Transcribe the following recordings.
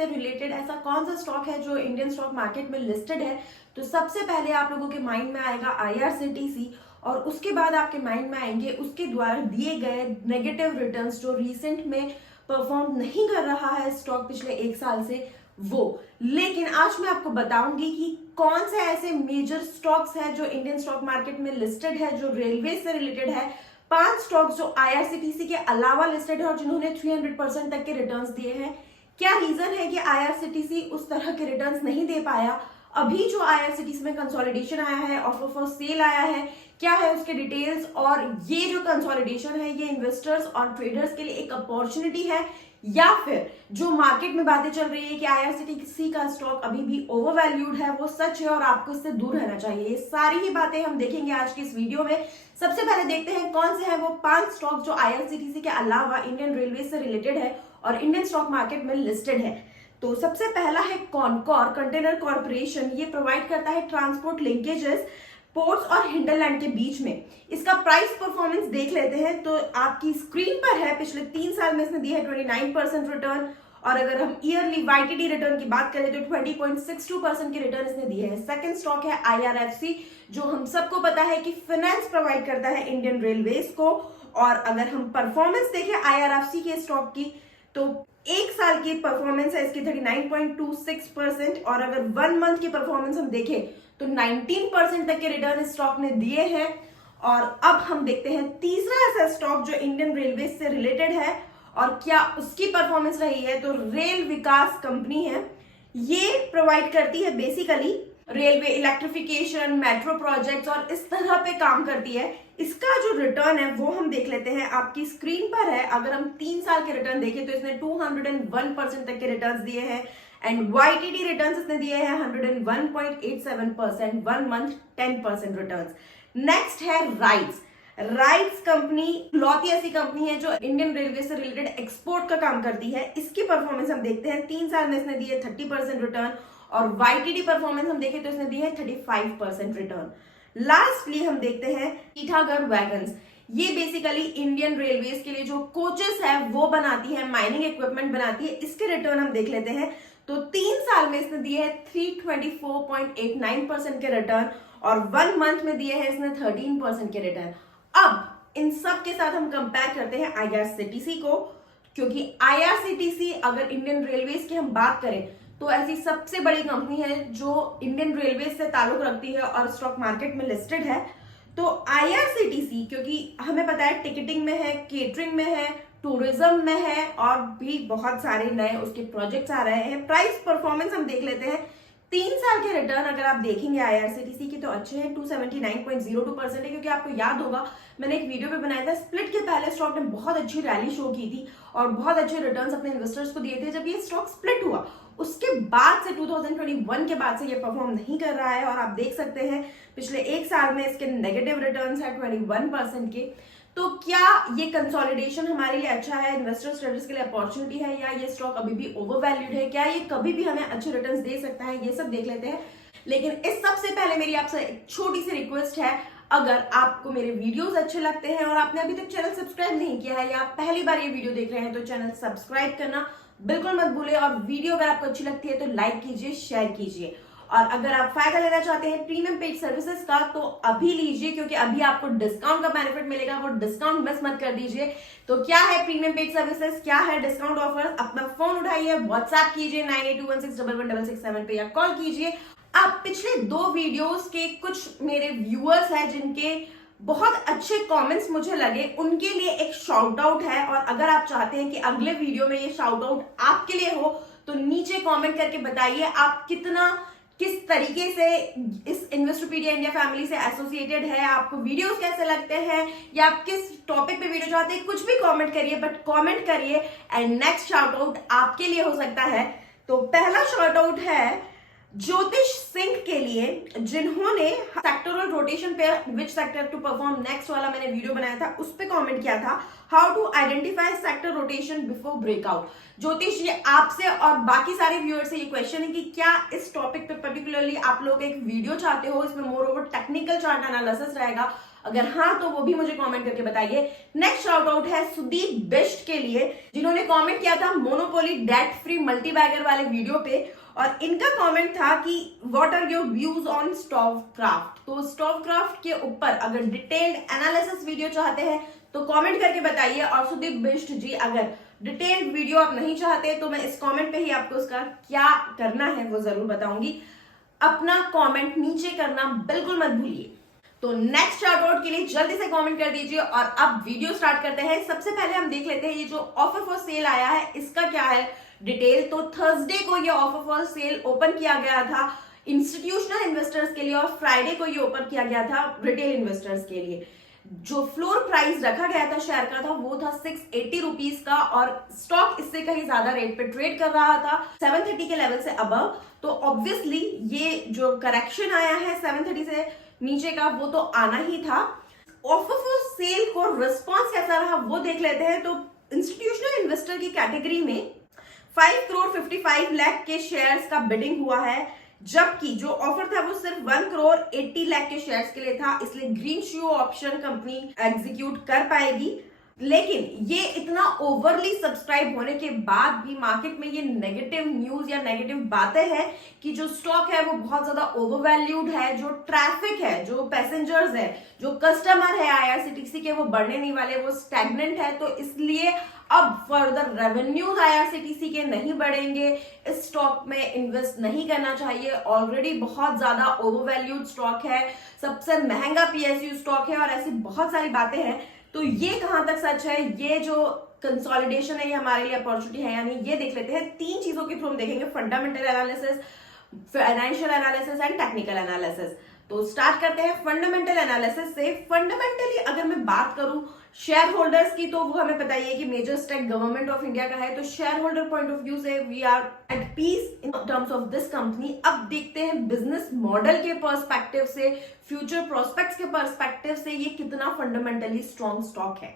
से रिलेटेड ऐसा कौन सा स्टॉक है जो इंडियन स्टॉक मार्केट में लिस्टेड है, तो सबसे पहले आप लोगों के माइंड में आएगा आईआरसीटीसी और उसके बाद आपके माइंड में आएंगे उसके द्वारा दिए गए नेगेटिव रिटर्न्स जो रिसेंट में परफॉर्म नहीं कर रहा है स्टॉक पिछले एक साल से वो। लेकिन आज मैं आपको बताऊंगी कि कौन से ऐसे मेजर स्टॉक्स हैं जो इंडियन स्टॉक मार्केट में लिस्टेड है, जो रेलवे से रिलेटेड है, 5 स्टॉक्स जो आईआरसीटीसी के अलावा लिस्टेड है और जिन्होंने 300% तक के रिटर्न्स दिए हैं। क्या रीजन है कि आईआरसीटीसी उस तरह के रिटर्न्स नहीं दे पाया? अभी जो आईआरसीटीसी में कंसोलिडेशन आया है, ऑफर फॉर सेल आया है, क्या है उसके डिटेल्स, और ये जो कंसोलिडेशन है ये इन्वेस्टर्स और ट्रेडर्स के लिए एक अपॉर्चुनिटी है या फिर जो मार्केट में बातें चल रही है कि आईआरसीटीसी का स्टॉक अभी भी ओवरवैल्यूड है वो सच है और आपको इससे दूर रहना चाहिए। ये सारी ही बातें हम देखेंगे आज की इस वीडियो में। सबसे पहले देखते हैं कौन से हैं वो 5 स्टॉक जो आईआरसीटीसी के अलावा इंडियन रेलवे से रिलेटेड है और इंडियन स्टॉक मार्केट में लिस्टेड है। तो सबसे पहला है कॉनकॉर कंटेनर कॉर्पोरेशन। ये प्रोवाइड करता है ट्रांसपोर्ट लिंकेजेस पोर्ट्स और हिंडरलैंड के बीच में। इसका प्राइस परफॉर्मेंस देख लेते हैं तो आपकी स्क्रीन पर है। पिछले 3 साल में इसने दिया है 29% रिटर्न, और अगर हम ईयरली वाईटीडी रिटर्न की बात करें तो 20.62% के रिटर्न इसने दिए हैं। सेकंड स्टॉक है आईआरएफसी, जो हम सबको पता है कि फाइनेंस प्रोवाइड करता है इंडियन रेलवेज को। और अगर हम परफॉर्मेंस देखें आईआरएफसी के स्टॉक की तो 1 साल की परफॉर्मेंस है इसकी 39.26%, और अगर 1 मंथ की परफॉर्मेंस हम देखें तो 19% तक के रिटर्न इस स्टॉक ने दिए हैं। और अब हम देखते हैं तीसरा ऐसा स्टॉक जो इंडियन रेलवे से रिलेटेड है और क्या उसकी परफॉर्मेंस रही है। तो रेल विकास कंपनी है, ये प्रोवाइड करती है basically railway electrification, metro projects और इस तरह पे काम करती है। इसका जो रिटर्न है वो हम देख लेते हैं, आपकी स्क्रीन पर है। अगर हम 3 साल के रिटर्न देखें तो इसने 201% तक के रिटर्न्स दिए हैं एंड वाईटीडी रिटर्न्स इसने दिए हैं 101.87%, 1 मंथ 10% रिटर्न्स। नेक्स्ट है राइट्स कंपनी, इकलौती ऐसी कंपनी है जो इंडियन रेलवे से रिलेटेड एक्सपोर्ट का काम करती है। इसकी परफॉर्मेंस हम देखते हैं, 3 साल में इसने दिए 30% रिटर्न और वाईटीडी परफॉर्मेंस हम देखें तो इसने दी है 35% रिटर्न। लास्टली हम देखते हैं टीटागढ़ वैगन्स। ये बेसिकली इंडियन रेलवेज के लिए जो कोचेस है वो बनाती है, माइनिंग इक्विपमेंट बनाती है। इसके रिटर्न हम देख लेते हैं तो 3 साल में इसने दिए है 324.89% के रिटर्न और 1 मंथ में दिए हैं इसने 13% के रिटर्न। अब इन सब के साथ हम कंपेयर करते हैं आईआरसीटीसी को, क्योंकि आईआरसीटीसी अगर इंडियन रेलवेज की हम बात करें तो ऐसी सबसे बड़ी कंपनी है जो इंडियन रेलवे से ताल्लुक रखती है और स्टॉक मार्केट में लिस्टेड है। तो आईआरसीटीसी क्योंकि हमें पता है टिकटिंग में है, केटरिंग में है, टूरिज्म में है और भी बहुत सारे नए उसके प्रोजेक्ट्स आ रहे हैं। प्राइस परफॉर्मेंस हम देख लेते हैं, 3 साल के रिटर्न अगर आप देखेंगे आईआरसीटीसी के तो अच्छे हैं, 279.02% है। क्योंकि आपको याद होगा मैंने एक वीडियो पे बनाया था, स्प्लिट के पहले स्टॉक ने बहुत अच्छी रैली शो की थी और बहुत अच्छे रिटर्न्स अपने इन्वेस्टर्स को दिए थे। जब ये स्टॉक स्प्लिट हुआ उसके बाद से 2021 के बाद से ये परफॉर्म नहीं कर रहा है और आप देख सकते हैं पिछले 1 साल में इसके नेगेटिव रिटर्न्स है 21% के। तो क्या ये कंसोलिडेशन हमारे लिए अच्छा है, इन्वेस्टर्स ट्रेडर्स के लिए अपॉर्चुनिटी है, या ये स्टॉक अभी भी ओवरवैल्यूड है, क्या ये कभी भी हमें अच्छे रिटर्न्स दे सकता है, ये सब देख लेते हैं। लेकिन इस सबसे पहले मेरी आपसे एक छोटी सी रिक्वेस्ट है, अगर आपको मेरे वीडियोस अच्छे लगते हैं और आपने अभी तक चैनल सब्सक्राइब नहीं किया है या पहली बार ये वीडियो देख रहे हैं तो चैनल सब्सक्राइब करना बिल्कुल मत भूलें। और वीडियो अगर आपको अच्छी लगती है तो लाइक कीजिए, शेयर कीजिए। और अगर आप फायदा लेना चाहते हैं प्रीमियम पेड सर्विसेज का तो अभी लीजिए, क्योंकि अभी आपको डिस्काउंट का बेनिफिट मिलेगा, वो डिस्काउंट मिस मत कर दीजिए। तो क्या है प्रीमियम पेड सर्विसेज, क्या है डिस्काउंट ऑफर, अपना फोन उठाइए, व्हाट्सएप कीजिए 9821611167 पे या कॉल कीजिए। आप पिछले 2 वीडियोस के कुछ मेरे व्यूअर्स हैं जिनके बहुत अच्छे कमेंट्स मुझे लगे, उनके लिए एक शाउट आउट है। और अगर आप चाहते हैं कि अगले वीडियो में ये शाउट आउट आपके लिए हो तो नीचे कमेंट करके बताइए आप किस तरीके से इस इन्वेस्टोपीडिया इंडिया फैमिली से एसोसिएटेड है, आपको वीडियोस कैसे लगते हैं या आप किस टॉपिक पे वीडियो चाहते हैं। कुछ भी कमेंट करिए, बट कमेंट करिए एंड नेक्स्ट शाउट आउट आपके लिए हो सकता है। तो पहला शाउट आउट है ज्योतिष सिंह के लिए, जिन्होंने सेक्टोरल रोटेशन पे which sector to perform next वाला मैंने वीडियो बनाया था, उस पे कमेंट किया था, how to identify sector rotation before breakout. Jyotish, ये आपसे और बाकी सारे व्यूअर्स से ये क्वेश्चन है कि क्या इस टॉपिक पे पर्टिकुलरली आप लोग एक वीडियो चाहते हो, इसमें more over technical chart analysis रहेगा। अगर हाँ तो वो भी मुझे कमेंट करके बताइए। नेक्स्ट शाउट आउट है सुदीप बिष्ट के लिए, जिन्होंने कमेंट किया था मोनोपोली डेट फ्री मल्टीबैगर वाले वीडियो पे, और इनका कमेंट था कि what are your views on Stovekraft. तो स्टोवक्राफ्ट के ऊपर अगर डिटेल्ड एनालिसिस वीडियो चाहते हैं तो कमेंट करके बताइए। और सुदीप बिष्ट जी, अगर डिटेल्ड वीडियो आप नहीं चाहते तो मैं इस कमेंट पे ही आपको उसका क्या करना है वो जरूर बताऊंगी। अपना कमेंट नीचे करना बिल्कुल मत भूलिए। तो नेक्स्ट शाउट आउट के लिए जल्दी से कमेंट कर दीजिए और अब वीडियो स्टार्ट करते हैं। सबसे पहले हम देख लेते हैं ये जो ऑफर फॉर सेल आया है इसका क्या है डिटेल। तो थर्सडे को ये ऑफर फॉर सेल ओपन किया गया था इंस्टीट्यूशनल इन्वेस्टर्स के लिए और फ्राइडे को ये ओपन किया गया था रिटेल इन्वेस्टर्स के लिए। जो फ्लोर प्राइस रखा गया था शेयर का था वो था 680 रुपीज का, और स्टॉक इससे कहीं ज्यादा रेट पे ट्रेड कर रहा था 730 के लेवल से अबव। तो ऑब्वियसली ये जो करेक्शन आया है 730 से नीचे का वो तो आना ही था। ऑफर फॉर सेल को रिस्पॉन्स कैसा रहा वो देख लेते हैं। तो इंस्टीट्यूशनल इन्वेस्टर की कैटेगरी में 5 करोड़ 55 लाख के शेयर्स का बिडिंग हुआ है, जबकि जो ऑफर था वो सिर्फ 1 करोड़ 80 लाख के शेयर्स के लिए था। इसलिए ग्रीन शू ऑप्शन कंपनी एग्जीक्यूट कर पाएगी। लेकिन ये इतना ओवरली सब्सक्राइब होने के बाद भी मार्केट में ये नेगेटिव न्यूज या नेगेटिव बातें हैं कि जो स्टॉक है वो बहुत ज्यादा ओवरवैल्यूड है, जो ट्रैफिक है, जो पैसेंजर्स है, जो कस्टमर है आईआरसीटीसी के वो बढ़ने नहीं वाले, वो स्टैग्नेंट है। तो इसलिए अब फर्दर रेवेन्यूज आईआरसीटीसी के नहीं बढ़ेंगे, इस स्टॉक में इन्वेस्ट नहीं करना चाहिए। ऑलरेडी बहुत ज्यादा ओवरवैल्यूड स्टॉक है, सबसे महंगा पीएसयू स्टॉक है और ऐसी बहुत सारी बातें हैं। तो ये कहां तक सच है, ये जो कंसोलिडेशन है ये हमारे लिए अपॉर्चुनिटी है यानी ये देख लेते हैं। 3 चीजों के थ्रू हम देखेंगे, fundamental analysis, financial analysis and technical analysis. तो स्टार्ट करते हैं फंडामेंटल एनालिसिस से। फंडामेंटली अगर मैं बात करूं शेयर होल्डर्स की, तो वो हमें पता ही है कि major stake government of India का है। तो shareholder point of view से we are at peace in terms of this company. अब देखते हैं बिजनेस मॉडल के पर्सपेक्टिव से, फ्यूचर प्रोस्पेक्ट्स के पर्सपेक्टिव से ये कितना फंडामेंटली स्ट्रॉन्ग स्टॉक है।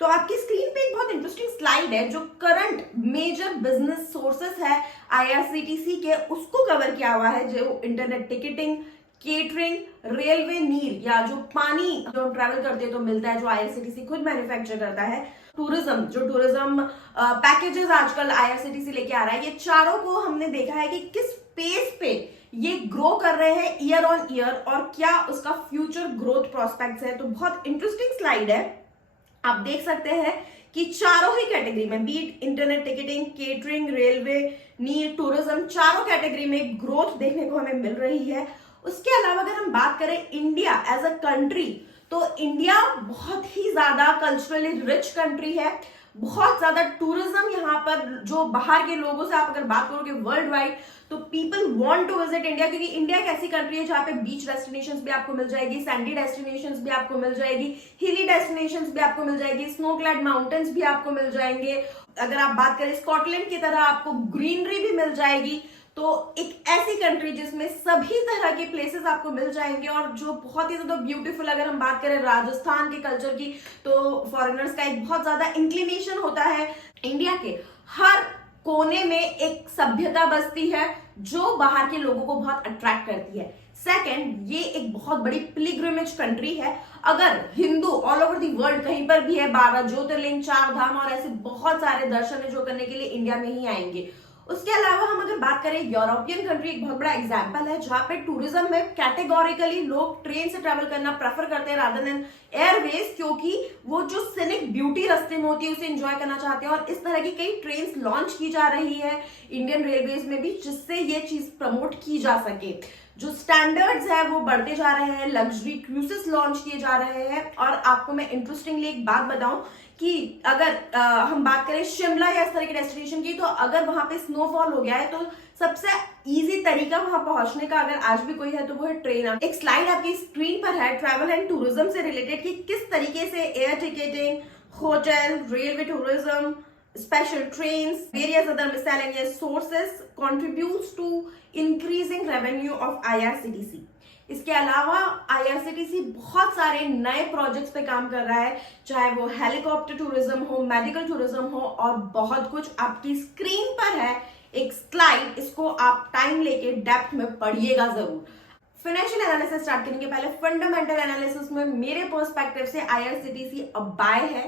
तो आपकी स्क्रीन पे एक बहुत इंटरेस्टिंग स्लाइड है जो करंट मेजर बिजनेस सोर्सेस है आईआरसीटीसी के, उसको कवर किया हुआ है। जो इंटरनेट टिकटिंग, केटरिंग, रेलवे नीर या जो पानी जो हम ट्रैवल करते हैं तो मिलता है, जो आईआरसीटीसी खुद मैन्युफैक्चर करता है, टूरिज्म, जो टूरिज्म पैकेजेस आजकल आईआरसीटीसी लेके आ रहा है, ये चारों को हमने देखा है कि किस पेस पे ये ग्रो कर रहे हैं ईयर ऑन ईयर और क्या उसका फ्यूचर ग्रोथ प्रोस्पेक्ट्स है। तो बहुत इंटरेस्टिंग स्लाइड है। आप देख सकते हैं कि चारों ही कैटेगरी में, बीट internet ticketing, catering, railway Neer, tourism, चारों कैटेगरी में ग्रोथ देखने को हमें मिल रही है। उसके अलावा अगर हम बात करें इंडिया एज अ कंट्री, तो इंडिया बहुत ही ज्यादा कल्चरली रिच कंट्री है। बहुत ज्यादा टूरिज्म यहाँ पर, जो बाहर के लोगों से आप अगर बात करोगे वर्ल्ड वाइड, तो people want to visit India, क्योंकि इंडिया एक ऐसी कंट्री है जहाँ पे बीच डेस्टिनेशंस भी आपको मिल जाएगी, सैंडी डेस्टिनेशंस भी आपको मिल जाएगी, हिली डेस्टिनेशंस भी आपको मिल जाएगी, स्नो क्लैड माउंटेन्स भी आपको मिल जाएंगे। अगर आप बात करें स्कॉटलैंड की तरह आपको ग्रीनरी भी मिल जाएगी। तो एक ऐसी कंट्री जिसमें सभी तरह के प्लेसेस आपको मिल जाएंगे और जो बहुत ही ज्यादा ब्यूटीफुल। अगर हम बात करें राजस्थान के कल्चर की, तो फॉरेनर्स का एक बहुत ज्यादा इंक्लिनेशन होता है। इंडिया के हर कोने में एक सभ्यता बसती है जो बाहर के लोगों को बहुत अट्रैक्ट करती है। सेकंड, ये एक बहुत बड़ी पिलग्रिमेज कंट्री है। अगर Hindu all over the world कहीं पर भी है, 12 ज्योतिर्लिंग, 4 धाम और ऐसे बहुत सारे दर्शन है जो करने के लिए इंडिया में ही आएंगे। उसके अलावा हम अगर बात करें, यूरोपियन कंट्री एक बहुत बड़ा एग्जांपल है जहां पे टूरिज्म में कैटेगोरिकली लोग ट्रेन से ट्रैवल करना प्रेफर करते हैं रादर देन एयरवेज, क्योंकि वो जो सिनिक ब्यूटी रास्ते में होती है उसे एंजॉय करना चाहते हैं। और इस तरह की कई ट्रेन लॉन्च की जा रही है इंडियन रेलवेज में भी, जिससे ये चीज प्रमोट की जा सके। जो स्टैंडर्ड्स है वो बढ़ते जा रहे हैं, लग्जरी क्रूजेस लॉन्च किए जा रहे हैं। और आपको मैं इंटरेस्टिंगली एक बात बताऊं कि अगर हम बात करें शिमला या इस तरह की डेस्टिनेशन की, तो अगर वहां पे स्नोफॉल हो गया है तो सबसे इजी तरीका वहां पहुंचने का अगर आज भी कोई है तो वो है ट्रेन। एक स्लाइड आपकी स्क्रीन पर है ट्रैवल एंड टूरिज्म से रिलेटेड कि किस तरीके से air ticketing, hotel, railway tourism, special trains, various other miscellaneous sources contributes to increasing revenue of IRCTC. इसके अलावा IRCTC बहुत सारे नए प्रोजेक्ट्स पे काम कर रहा है, चाहे वो हेलीकॉप्टर टूरिज्म हो, मेडिकल टूरिज्म हो और बहुत कुछ। आपकी स्क्रीन पर है एक स्लाइड, इसको आप टाइम लेके डेप्थ में पढ़िएगा जरूर। फाइनेंशियल एनालिसिस स्टार्ट करने के पहले फंडामेंटल एनालिसिस में मेरे पर्सपेक्टिव से आईआरसीटीसी अ बाय है।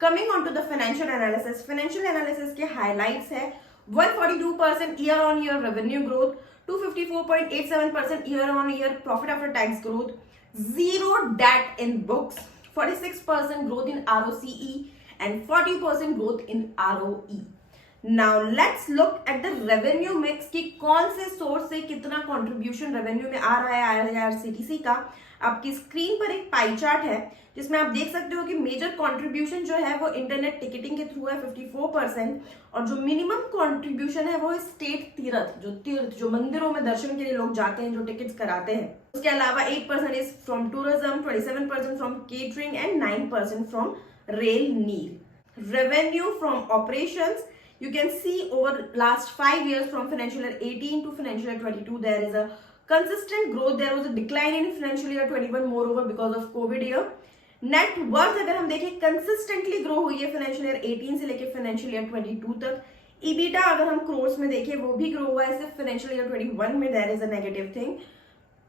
Coming on to the financial analysis के हाइलाइट्स है 142% year on year revenue growth, 254.87% year on year profit after tax growth, zero debt in books, 46% growth in ROCE and 40% growth in ROE. Now let's look at the revenue mix कि कौन से source से कितना contribution revenue में आ रहा है IRCTC का। आपकी स्क्रीन पर एक पाई चार्ट है जिसमें आप देख सकते हो कि मेजर कंट्रीब्यूशन जो है वो इंटरनेट टिकटिंग के थ्रू है 54%, और जो मिनिमम कंट्रीब्यूशन है वो स्टेट तीर्थ जो मंदिरों में दर्शन के लिए लोग जाते हैं, जो टिकट्स कराते हैं। उसके अलावा 8% is from tourism, 27% from catering and 9% from Rail Neer. Revenue from operations, you can see over last 5 years from financial year 18 to financial year 22 there is a consistent growth. There was a decline in financial year 21 moreover because of covid year. net worth अगर हम देखें consistently grow हुई है financial year 18 से लेके financial year 22 तक। EBITDA अगर हम crores में देखें वो भी grow हुआ है, सिर्फ financial year 21 में there is a negative thing.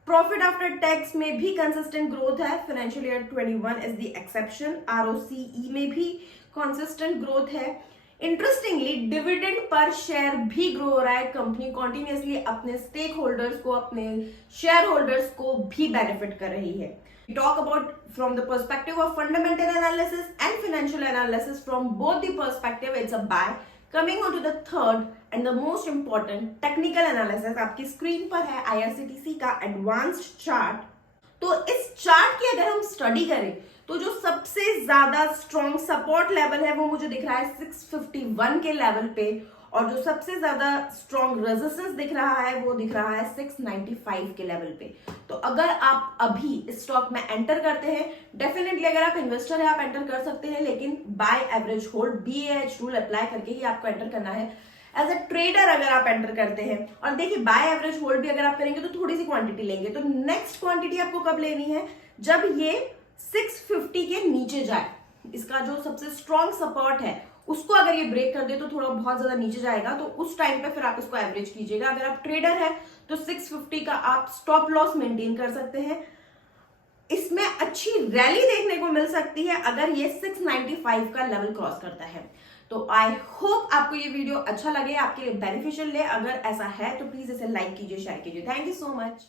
Profit after tax में भी कंसिस्टेंट ग्रोथ है, financial year 21 is the exception. ROCE में भी कंसिस्टेंट ग्रोथ है। इंटरेस्टिंगली डिविडेंड पर शेयर भी ग्रो हो रहा है। कंपनी कॉन्टिन्यूसली अपने स्टेक होल्डर्स को, अपने शेयर होल्डर्स को भी बेनिफिट कर रही है। Talk about from the perspective of fundamental analysis and financial analysis from both the perspective it's a buy. Coming on to the third and the most important technical analysis, आपकी screen पर है IRCTC का advanced chart. तो इस chart की अगर हम study करें तो जो सबसे ज्यादा स्ट्रॉन्ग सपोर्ट लेवल है वो मुझे दिख रहा है 651 के लेवल पे, और जो सबसे ज्यादा स्ट्रॉन्ग रेजिस्टेंस दिख रहा है वो दिख रहा है 695 के लेवल पे। तो अगर आप अभी इस स्टॉक में एंटर करते हैं, डेफिनेटली अगर आप इन्वेस्टर है आप एंटर कर सकते हैं, लेकिन by average hold BAH rule apply करके ही आपको एंटर करना है। एज अ ट्रेडर अगर आप एंटर करते हैं, और देखिए बाय एवरेज होल्ड भी अगर आप करेंगे तो थोड़ी सी क्वांटिटी लेंगे, तो नेक्स्ट क्वांटिटी आपको कब लेनी है, जब ये 650 के नीचे जाए। इसका जो सबसे स्ट्रॉन्ग सपोर्ट है उसको अगर ये ब्रेक कर दे तो थोड़ा बहुत ज्यादा नीचे जाएगा, तो उस टाइम पे फिर आप इसको एवरेज कीजिएगा। अगर आप ट्रेडर है तो 650 का आप स्टॉप लॉस मेंटेन कर सकते हैं। इसमें अच्छी रैली देखने को मिल सकती है अगर ये 695 का लेवल क्रॉस करता है। तो आई होप आपको ये वीडियो अच्छा लगे, आपके लिए बेनिफिशियल है। अगर ऐसा है तो प्लीज इसे लाइक कीजिए, शेयर कीजिए। Thank you so much.